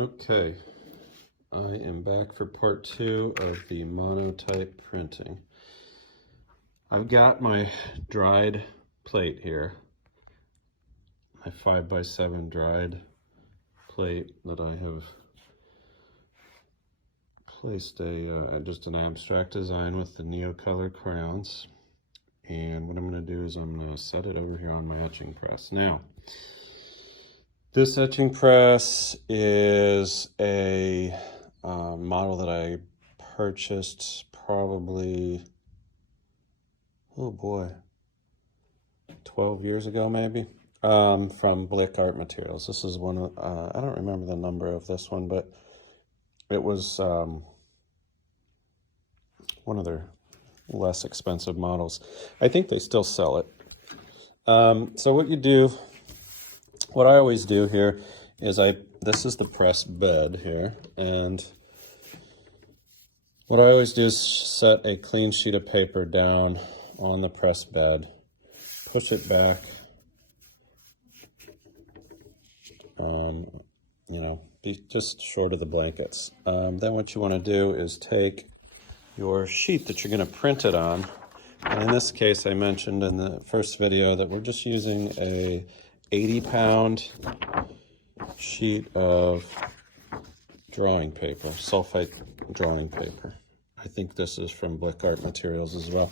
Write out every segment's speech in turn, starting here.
Okay, I am back for part 2 of the monotype printing. I've got my dried plate here, my 5x7 dried plate that I have placed just an abstract design with the Neocolor crayons. And what I'm going to do is I'm going to set it over here on my etching press. Now, this etching press is a model that I purchased probably, oh boy, 12 years ago maybe, from Blick Art Materials. This is one of, I don't remember the number of this one, but it was one of their less expensive models. I think they still sell it. So what I always do here is this is the press bed here, and what I always do is set a clean sheet of paper down on the press bed, push it back, be just short of the blankets. Then what you want to do is take your sheet that you're going to print it on. And in this case, I mentioned in the first video that we're just using a 80-pound sheet of drawing paper, sulfite drawing paper. I think this is from Blick Art Materials as well.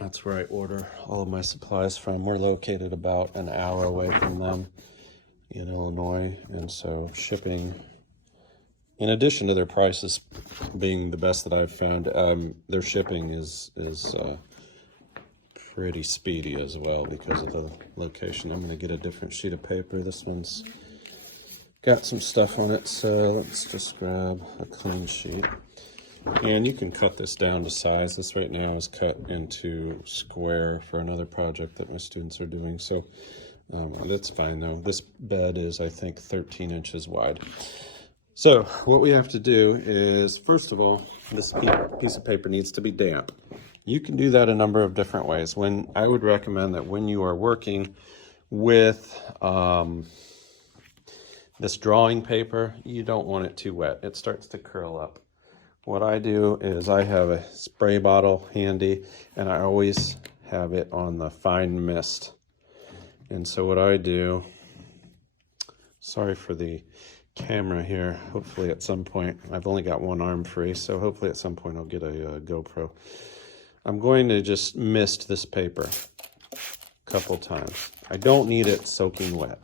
That's where I order all of my supplies from. We're located about an hour away from them in Illinois, and so shipping, in addition to their prices being the best that I've found, their shipping is pretty speedy as well because of the location. I'm going to get a different sheet of paper. This one's got some stuff on it, so let's just grab a clean sheet. And you can cut this down to size. This right now is cut into square for another project that my students are doing, so that's fine though. This bed is, I think, 13 inches wide. So what we have to do is, first of all, this piece of paper needs to be damp. You can do that a number of different ways. I would recommend that when you are working with this drawing paper, you don't want it too wet. It starts to curl up. What I do is I have a spray bottle handy, and I always have it on the fine mist. And so what I do, sorry for the camera here, hopefully at some point, I've only got one arm free, so hopefully at some point I'll get a GoPro. I'm going to just mist this paper a couple times. I don't need it soaking wet,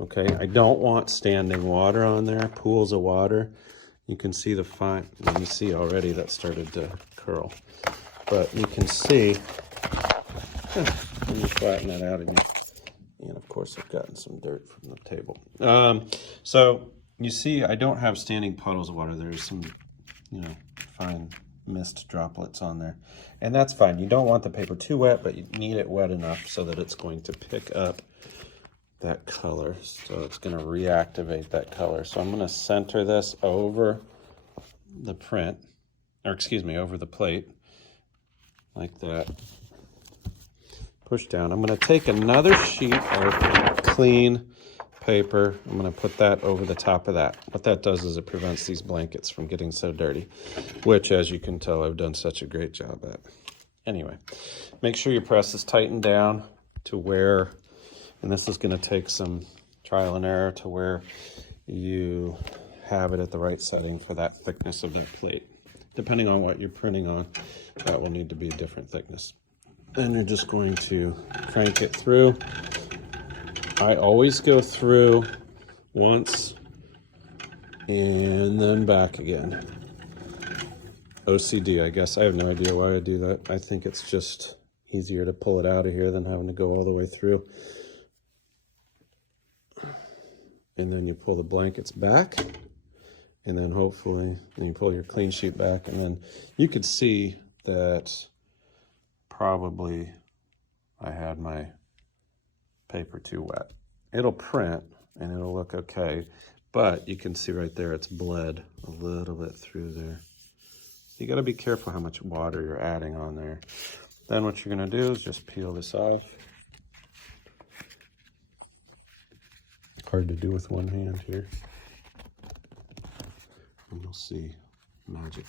okay? I don't want standing water on there, pools of water. You can see the fine, and you see already that started to curl. But you can see, let me flatten that out again. And of course, I've gotten some dirt from the table. So you see, I don't have standing puddles of water. There's some, fine mist droplets on there. And that's fine. You don't want the paper too wet, but you need it wet enough so that it's going to pick up that color. So it's going to reactivate that color. So I'm going to center this over the print, or excuse me, over the plate, like that. Push down. I'm going to take another sheet of clean paper. I'm going to put that over the top of that. What that does is it prevents these blankets from getting so dirty, which, as you can tell, I've done such a great job at. Anyway, make sure your press is tightened down to where, and this is going to take some trial and error, to where you have it at the right setting for that thickness of that plate. Depending on what you're printing on, that will need to be a different thickness. And you're just going to crank it through. I always go through once and then back again. OCD, I guess. I have no idea why I do that. I think it's just easier to pull it out of here than having to go all the way through. And then you pull the blankets back, and then hopefully, and you pull your clean sheet back, and then you could see that probably I had my paper too wet. It'll print and it'll look okay, but you can see right there it's bled a little bit through there. You got to be careful how much water you're adding on there. Then what you're going to do is just peel this off. Hard to do with one hand here. see magic.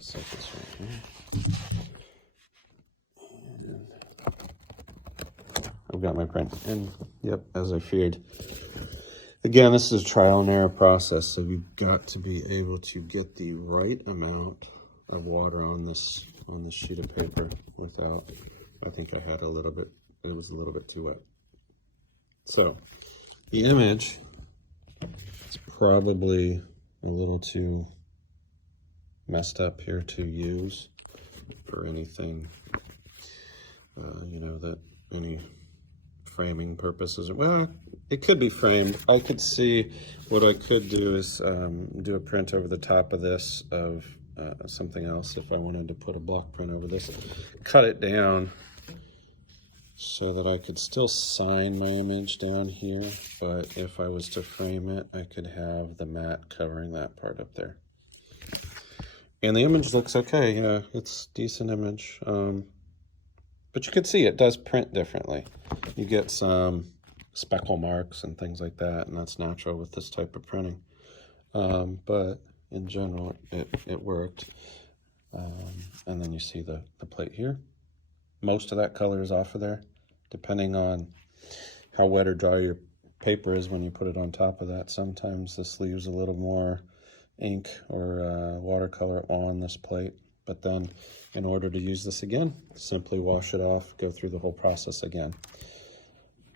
So it's right here. And I've got my print, and yep, as I feared. Again, this is a trial and error process, so you've got to be able to get the right amount of water on this sheet of paper without, I think I had a little bit, it was a little bit too wet. So the image is probably a little too messed up here to use for anything, you know, that any framing purposes. Well, it could be framed. I could see what I could do is do a print over the top of this of something else if I wanted to put a block print over this. Cut it down so that I could still sign my image down here, but if I was to frame it, I could have the mat covering that part up there. And the image looks okay, yeah, it's a decent image. But you can see it does print differently. You get some speckle marks and things like that, and that's natural with this type of printing. But in general, it worked. And then you see the plate here. Most of that color is off of there, depending on how wet or dry your paper is when you put it on top of that. Sometimes this leaves a little more ink or watercolor on this plate. But then in order to use this again, simply wash it off, go through the whole process again.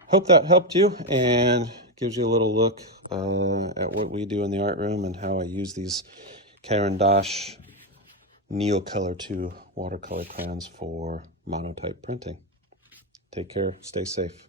Hope that helped you and gives you a little look at what we do in the art room and how I use these Caran d'Ache Neocolor 2 watercolor crayons for monotype printing. Take care, stay safe.